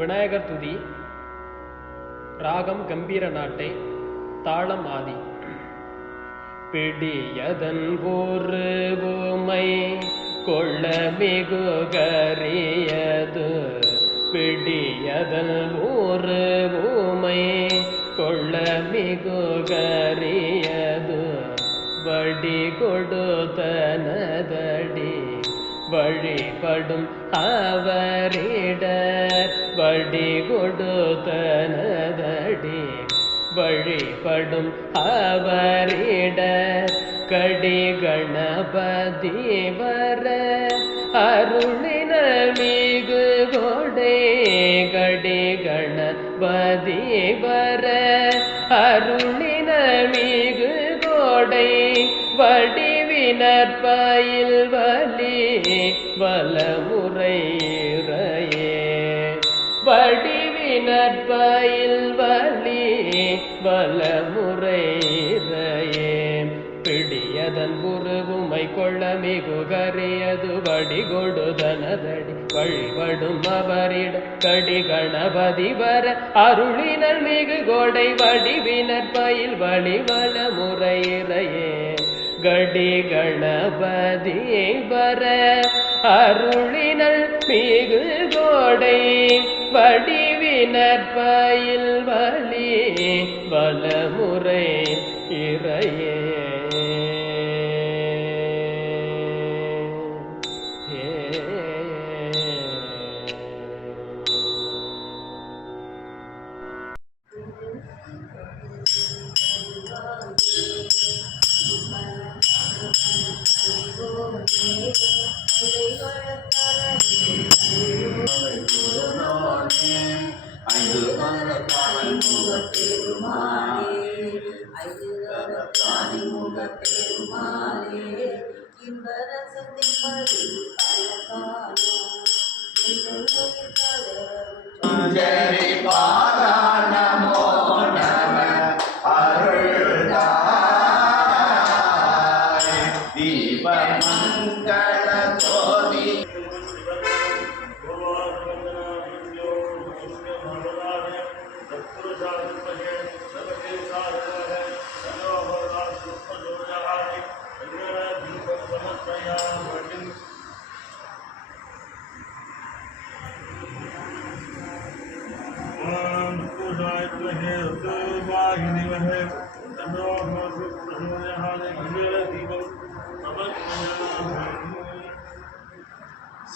விநாயகர் துதி. ராகம் கம்பீர நாட்டை. தாளம் ஆதி. பிடியதன் ஒரு உமை கொள்ள மிகு கரியது. பிடியதன் ஒரு உமை கொள்ள மிகு கரியது. வடி கொடுத்தனதடி வழிபடும் அவரிட. வடி கொடுத்தனதடி வழிபடும் அவரிட. கடி கணபதி வர அருளின மிகு கொடை. கடி கணபதி வர அருளின மிகு கொடை. வடிவினற்பயில் வலி வலமுறையே. வடிவினற்பயில் வலி வலமுறையே. பிடியதன் உருவுமை கொள்ள மிகு கரியது. வடி கொடுதனதடி வழிபடும் அவரிட. கடி கணபதி வர அருளினர் மிகு கொடை. வடிவினற்பயில் வழி வலமுறையே. கடி கணபதி வர அருளினல் மிகு கோடை. வடிவினற்பயில் வலி வலமுறை இறையே.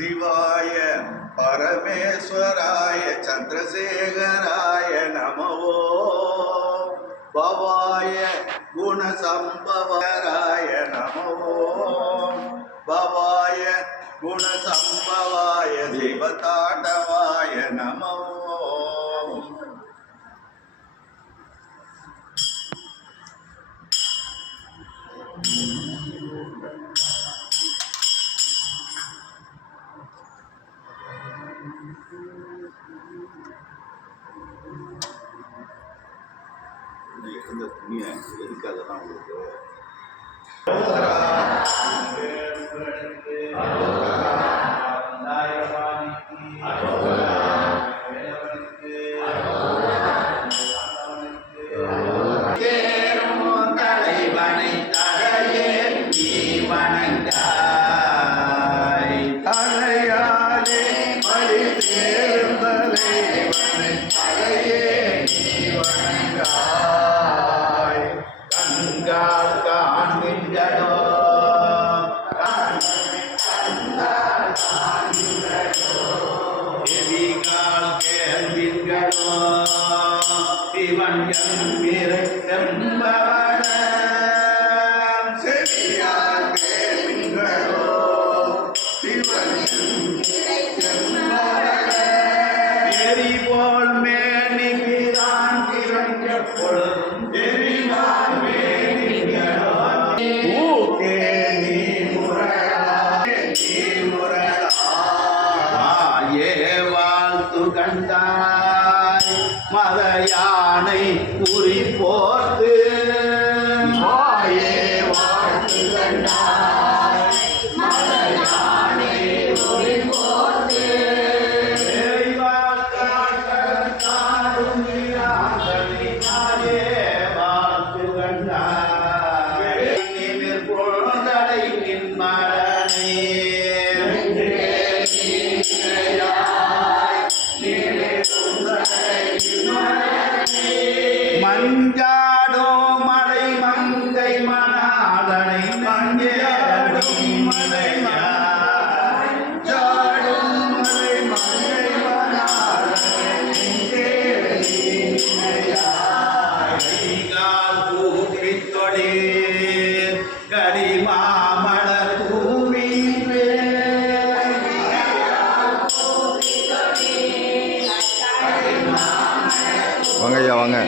शिवाय परमेश्वराय चंद्रशेखराय नमो. भवाय गुणसंभवाय नमो. भवाय गुणसंभवाय देवताटवाय नमो. இந்த துணியை எதுக்கு அதெல்லாம் உங்களுக்கு மத யானை குறி போர்த்து வாழ்த்து கண்டாய். மத யானை குறி போர்த்து மஞ்சாடோ மலை மங்கை மணாளனை மஞ்சாடும் மலை மஞ்சாடும் மலை மங்கை மணாளனை கைகால் கூப்பி தொழீர் கரிமாமலர் பூமி வாங்கய்யா வாங்க.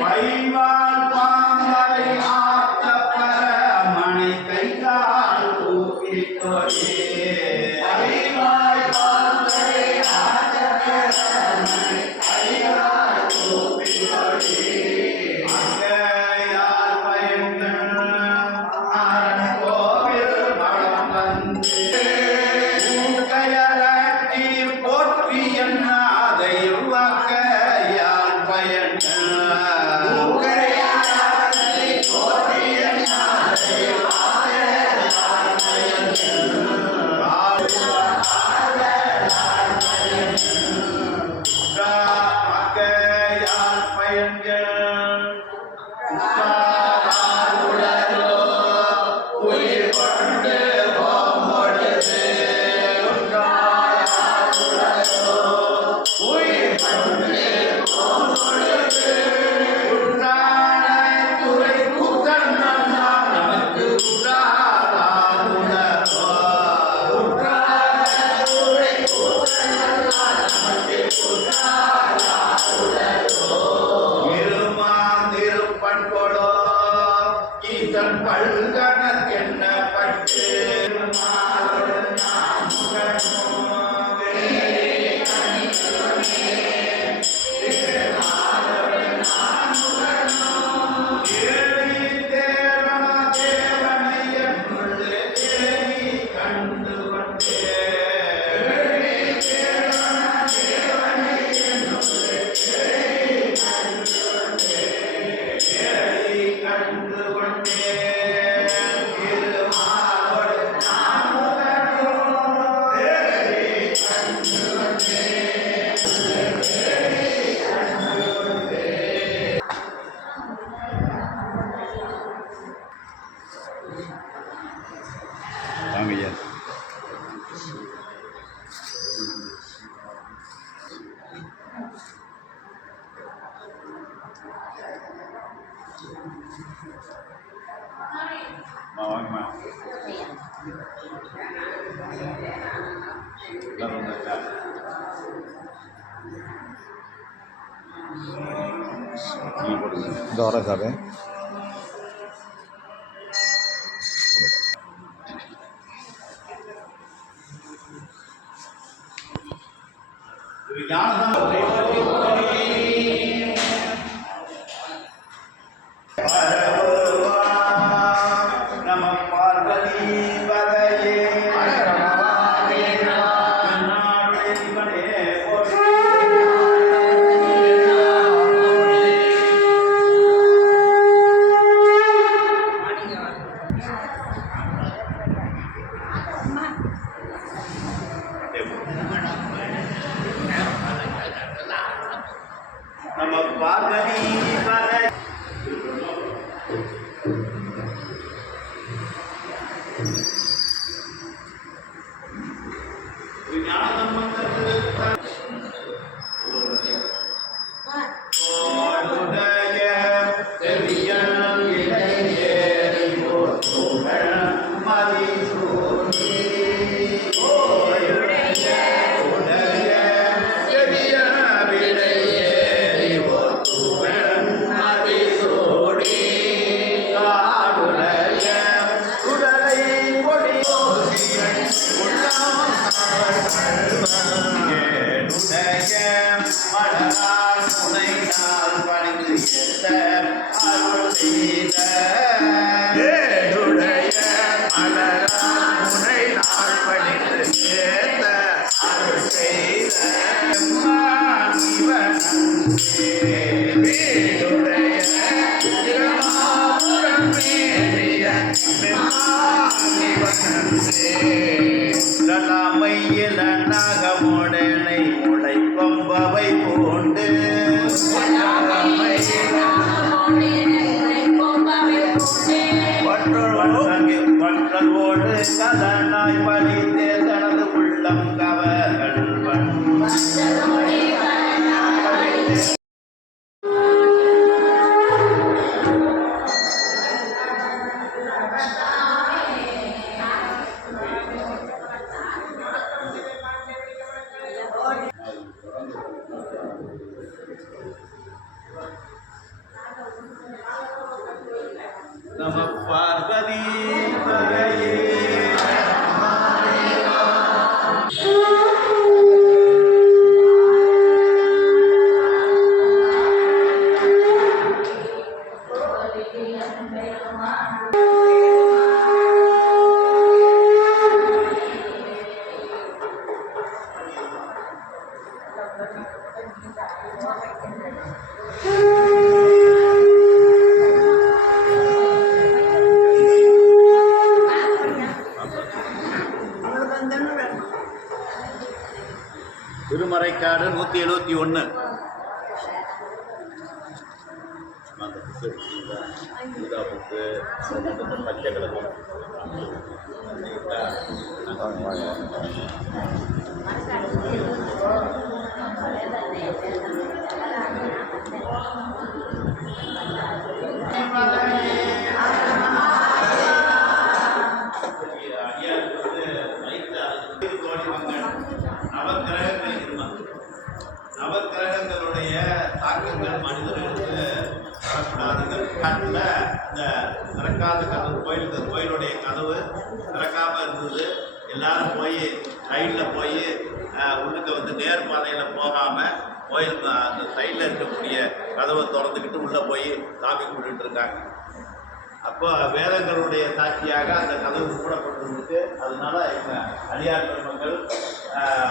பைவால் பாம்பரை ஆத்த பரமணி கைகால் கூப்பி தொழீர் பைவால் பாம்பரை ஆத்த பரமணி கைகால் கூப்பி தொழீர் அங்கையார் பயங்கள் அரண் கோவில் வளம் வந்து கயரட்டி போற்றி என்னாதை வாக்கையால் பயங்கள் மக்கையால் பயங்கள் உயிர் கொண்டு போம்பொழுது உயிர் கொண்டு போம்பொழுது உற்றான துறை கூத்தன்னால் நமக்கு உற்றாராகுணரோ உற்றான துறை கூத்தன்னால் நமக்கு உற்றாராகுணரோ இருமாந்திருப்பன் கொடோ ஈசன் பல்கணக்கென்ன பட்டு கண்டு கொண்டே கண்டு கொண்டே திருமாலோடு வாங்கய்யா. வாங்கம்மா இந்த வரேன் சார். நம பார்வதி பதையே நம பார்வதி பதை மலரால் புனைந்தால் பணிந்து அருள் செய்த ஏடுடைய மலரால் புனைந்தால் பணிந்து ஏத்த அருள் செய்த வீடுடைய திருமாபுரம் மேறிய நலாமையில நாகமுடனை முளை கொம்பவை பூண்டு நலாமையில கதனாய் பழித்தே தனது உள்ளம் கவர்கள் நம பார்வதி பகையே திருமறைக்காடு 171 பச்சை கிழக்கு வாங்க வாங்க நவக்கிரகங்களுடைய தாக்கங்கள் மனிதர்களுக்கு வரக்கூடாதுங்கள். காட்டில் இந்த திறக்காத கதவு கோயிலுடைய கதவு திறக்காம இருந்தது. எல்லாரும் போய் சைடில் போய் உள்ளுக்க வந்து நேர் பாதையில் போகாமல் கோயில் அந்த சைடில் இருக்கக்கூடிய கதவை திறந்துக்கிட்டு உள்ளே போய் சாமி கும்பிட்டு இருக்காங்க. அப்போ வேதங்களுடைய சாட்சியாக அந்த கதவு மூடப்பட்டிருந்துச்சு. அதனால எங்கள் அடியார் பெருமக்கள்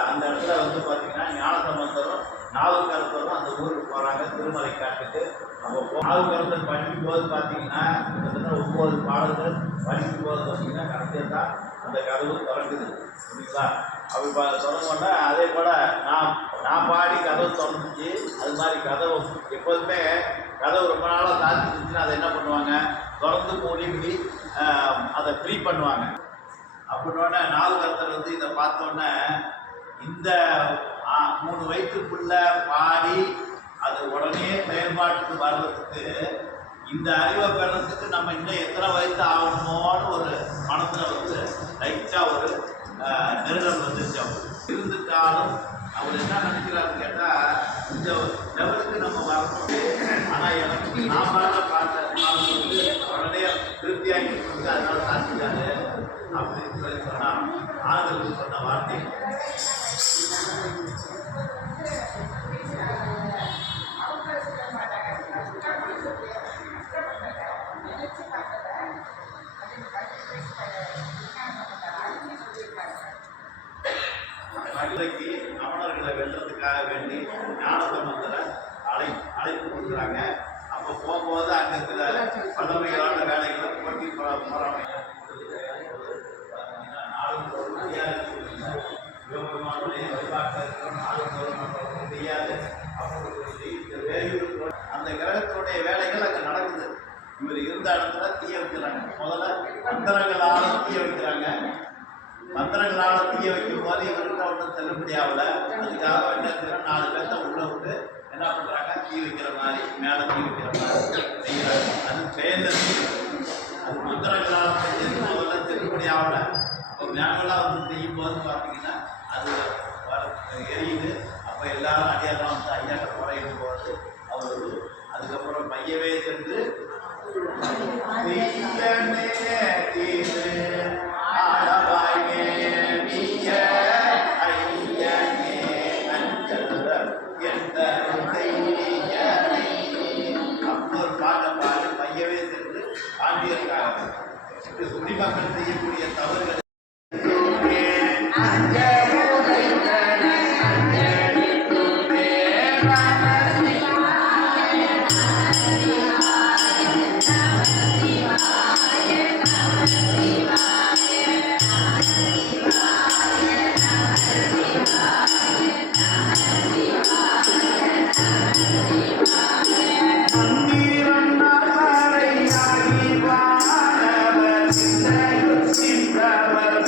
அந்த இடத்துல வந்து பார்த்திங்கன்னா ஞானசம்பந்தரும் நாவுக்கரசரும் அந்த ஊருக்கு போகிறாங்க, திருமலைக்காட்டுக்கு. அப்போ நாவுக்கரசர் படிக்கும் போது பார்த்தீங்கன்னா கிட்டத்தட்ட 9 பாடல்கள் படிக்கும் போது பார்த்தீங்கன்னா கடைசியாக தான் அந்த கதவு திறக்குது. சரிங்களா? அப்படி தொடங்கோன்னா அதே போல் நான் பாடி கதவு திறந்துச்சு. அது மாதிரி கதவு எப்போதுமே கதவு ரொம்ப நாளாக சாத்திச்சுன்னா அதை என்ன பண்ணுவாங்க, திறந்து மூடி அதை ஃப்ரீ பண்ணுவாங்க. அப்படின்னோடனே நாவுக்கரசர் வந்து இதை பார்த்தோன்னே இந்த 3 வயசுக்குள்ள பாடி அது உடனே செயல்பாட்டுக்கு வர்றதுக்கு இந்த அறிவை பெறதுக்கு நம்ம இன்னும் எத்தனை வயசு ஆகணுமோன்னு ஒரு மனசில் வந்து லைட்டாக ஒரு நெருடல் வந்துருச்சு. அவர் இருந்துட்டாலும் அவர் என்ன நினைக்கிறாருன்னு கேட்டால் இந்த லெவலுக்கு நம்ம வரணும். ஆனால் எனக்கு நான் பார்த்த உடனே திருப்தியாகி இருக்கு, அதனால சாதிச்சாரு அப்படின்னு சொல்லி சொன்னால் ஆறுதல் சொன்ன வார்த்தை. மதுரைக்கு அமணர்களை வெல்றதுக்காக வேண்டி ஞானசம்பந்தரை அழைப்பு கொடுக்குறாங்க. அப்போ போகும்போது அங்கே இருக்கிற பழமைகளான வேலைகளை போட்டி போகிறாங்க. செய்யாது அந்த கிரகத்தினுடைய வேலைகள் அங்கே நடக்குது. இவர் இருந்த இடத்துல தீய வைக்கிறாங்க. முதல்ல மந்திரங்களால தீய வைக்கிறாங்க. மந்திரங்களால தீய வைக்கும் போது இவர்கிட்ட ஒன்றும் செல்லுபடியாகல. அதுக்காக என்ன செய்யறாங்க, 4 பேர்த்த உள்ள விட்டு என்ன பண்றாங்க, தீ வைக்கிற மாதிரி மேலே தீ வைக்கிற மாதிரி செய்யறாங்க. அது செயல் அது மந்திரங்களால முதல்ல செல்லுபடியாகல. அப்போ மேங்கெல்லாம் வந்து செய்யும் போது பார்த்தீங்கன்னா அது எரியுது. அப்போ எல்லாரும் அடியாரெல்லாம் வந்து ஐயாட்ட குறையும் போது அவர் அதுக்கப்புறம் மையவே சென்று மையவே சென்று ஆண்டியிருக்காங்க. குடிமக்கள் செய்யக்கூடிய தவறுகள் சிந்தவர்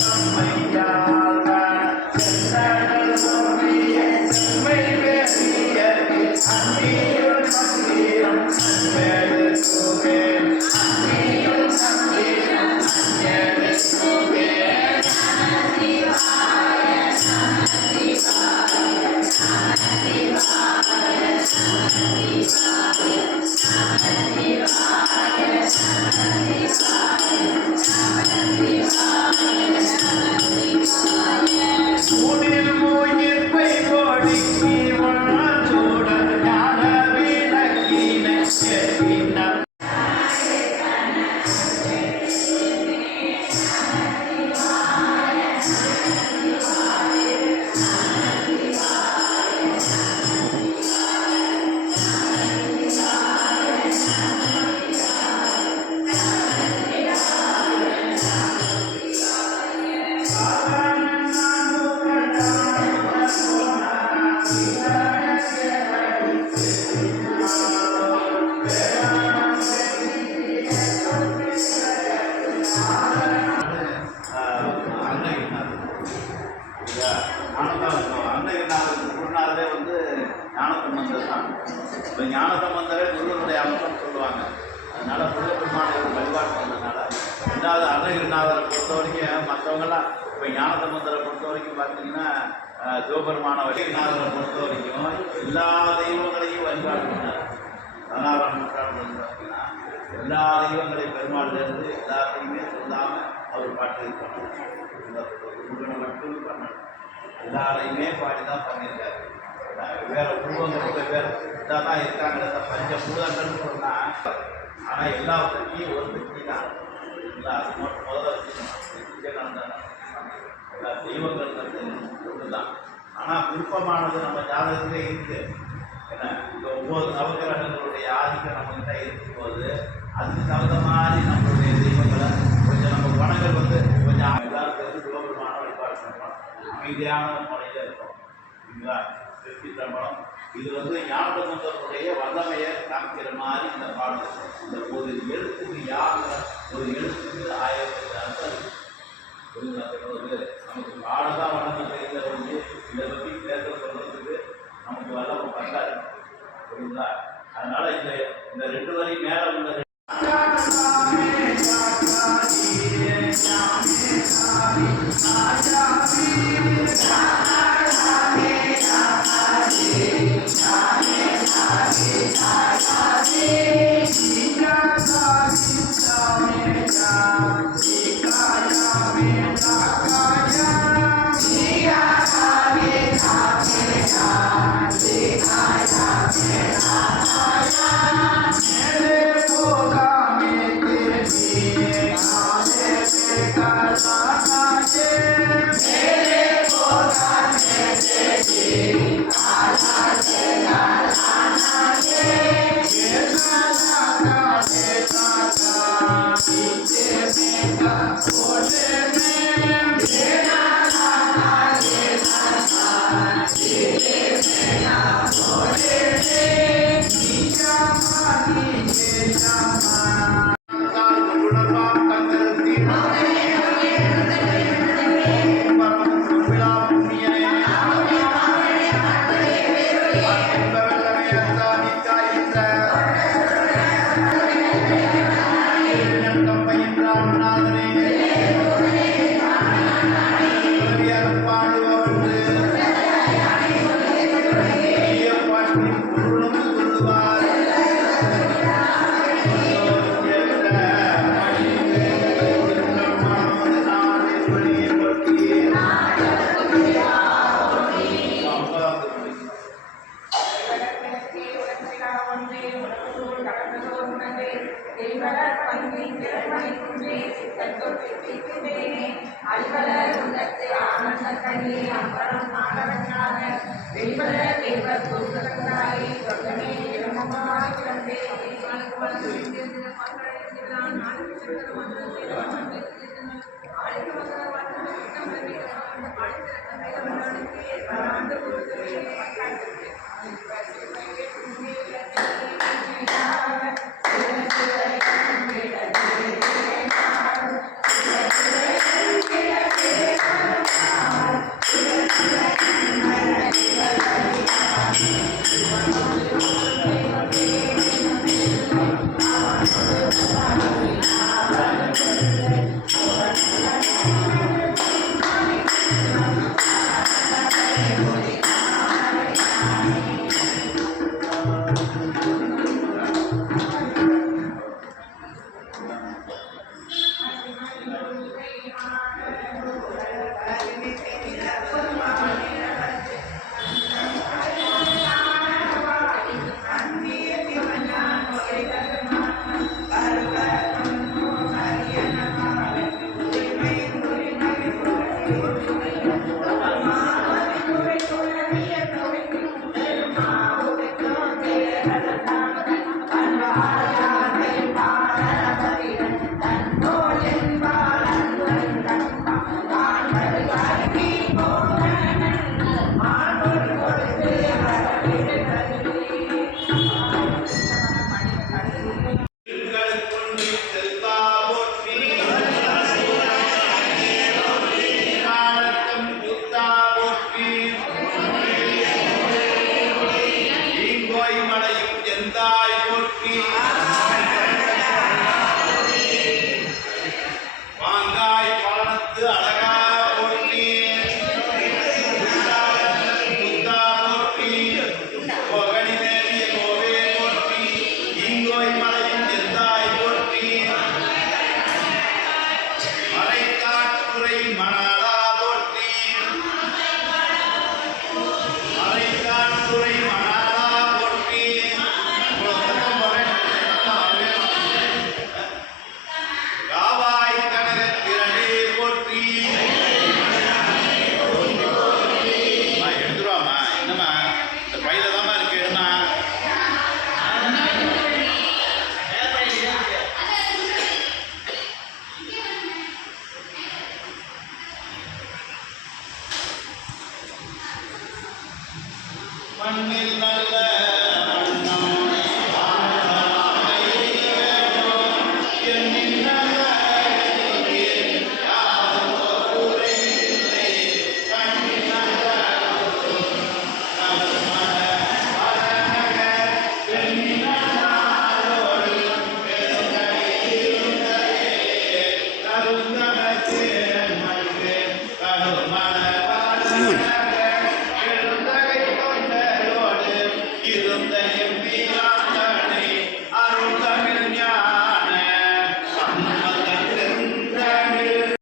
அருணகிரிநாதர் குருநாதரே வந்து ஞானசம்பந்தர் தான். இப்போ ஞானசம்பந்தரே முருகனுடைய அம்சம் சொல்லுவாங்க. அதனால முருகப்பெருமான வழிபாடு பண்ணதுனால ரெண்டாவது அருணகிரிநாதரை பொறுத்த வரைக்கும் மற்றவங்கெல்லாம் இப்போ ஞானசம்பந்தரை பொறுத்த வரைக்கும் பார்த்தீங்கன்னா சிவபெருமான அருணகிரிநாதரை பொறுத்த வரைக்கும் எல்லா தெய்வங்களையும் வழிபாடு பண்ணார். 16ஆம் நூற்றாண்டு வந்து பார்த்தீங்கன்னா எல்லா தெய்வங்களையும் பெருமாள்லேருந்து எல்லாத்தையுமே சொல்லாமல் அவர் பாட்டு பண்ணார். முருகனை மட்டும் பண்ணார். எல்லாரையுமே பாடி தான் பண்ணியிருக்காரு. வேற உருவங்களுக்கு வேறு இதாக தான் இருக்காங்க. பஞ்ச பூதங்கள்னு சொன்னால் ஆனால் எல்லாத்துக்கும் ஒரு சக்தி தான். இல்லை அது மட்டும் முதல்ல விஜயகாந்தான் எல்லா தெய்வங்கள் வந்து ஒன்று தான். ஆனால் விருப்பமானது நம்ம ஜாதகத்திலே இருக்குது. ஏன்னா இந்த 9 நவகிரகங்களுடைய ஆதிக்கம் நம்மகிட்ட இருக்கும்போது அதுக்கு தகுந்த மாதிரி நம்மளுடைய தெய்வங்களை கொஞ்சம் நம்ம வனங்கள் வந்து கொஞ்சம் எல்லாரும் சேர்ந்து சிவபெருமான வழிபாடு பண்ணுறோம். அமைதியான முறையில் இருக்கும். சரிங்களா? திருச்சி தம்பரம் இது வந்து ஞானசம்பந்தருடைய வல்லமையை காமிக்கிற மாதிரி இந்த பாடல். இந்த ஒரு எழுத்துக்கு யாருங்கிற ஒரு எழுத்துக்கு 1000 அர்த்தம் புரிஞ்சுக்கிறது. நமக்கு பாடதான் வளர்ந்து தெரிந்த வந்து இதை பற்றி பேச சொல்றதுக்கு நமக்கு வல்லமை பத்தாது. புரியுங்களா? அதனால இந்த 2 வரி மேலே உள்ள போற்றி. வாங்காய் பாலத்து அழகா போற்றி. முத்தா போற்றி. கோகனி மேவிய கோவே போற்றி. ஈங்கோய் மலையின் எந்தாய் போற்றி. மறைக்காட்டுறை மணாளா போற்றி. மறைக்காட்டுறை மணாளா போற்றி. காவாய் கனகத்திரளே போற்றி. எடுத்துருவாமா என்னம்மா இந்த பையில தாம்மா இருக்கு எடுமா. மண்ணில் நல்ல